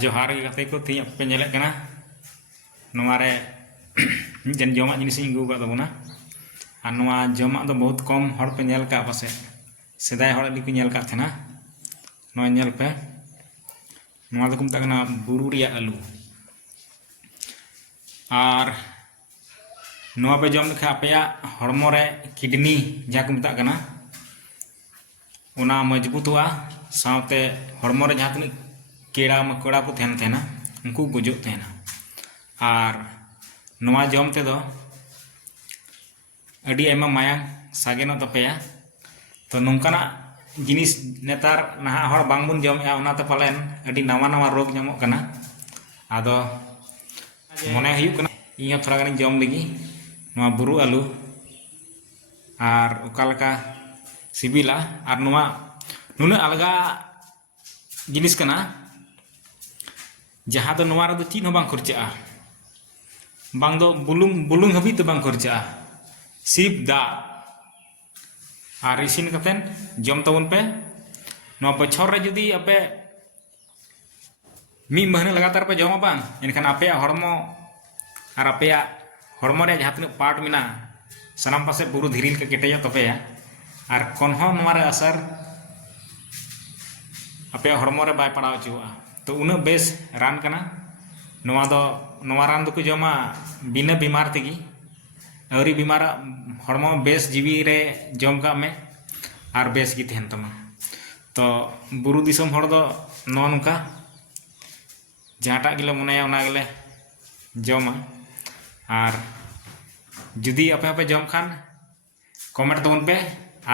जोहार गते को थी पे नेले कना नोवारे जन जमा जिनिस इंगू का दबोना और नोवा जमा दो बहुत कम हड़ पे नेल का पासे सेदाय हड़ अडी को नेल का थेना नोवा नेल पे नोवा दो को मता कना बुरु रिया आलू और नोवा पे जम लेखा अपया हड़मो रे किडनी जहाँ को मता कना उना मजबूतवा सावते हड़मो रे जहाँ तनिक केड़ा मकोड़ा को तहन तहना उनको गुजुक तहना और नोवा जम ते दो अडी आयमा मायांग सागेनो तपेया तो नोंकाना जिनिस नेतार नहा हड़ बांगबुन जमया उनाते पालेन अडी नवा नवा रोग नामो कना आदो मने हुयुग कना इयो थोड़ा गानी जम लगी नोवा बुरु आलू और ओकालका सिबिला और नोवा नुना अलगा जिनिस कना जहाँ तो नोवा रे चीज बांग खर्चा बांग दो बुलुंग बुलुंग हबी तो बांग खर्चा सिर्फ दा और इसिन कतेन जम तबन पे नोवा बछर रे जुदी अपे मी महीना लगातार पे जमा बांग एनखान अपे हड़मो और अपे हड़मो रे जहाँ तक पार्ट मिना सनाम पासे बुरु धीरिल के केटेया तपेया और कोनहो नोवा रे असर अपे हड़मो रे बाय पड़ाव चुआ तो उन बेस रान कना नोवा रान दो को जमा बिना बीमार तेगी अवरी बीमार हड़मो बेस जीवी रे जम का में और बेस की तहन तमा तो बुरु दिसम हड़ दो नोवा नुका जहाँटा गिले मनेया उना गिले जमा और जुदी अपे अपे जम खान कमेंट तबन पे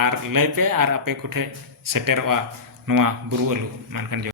और लय पे और अपे कुठे सेटेरवा नोवा बुरु आलू मानखान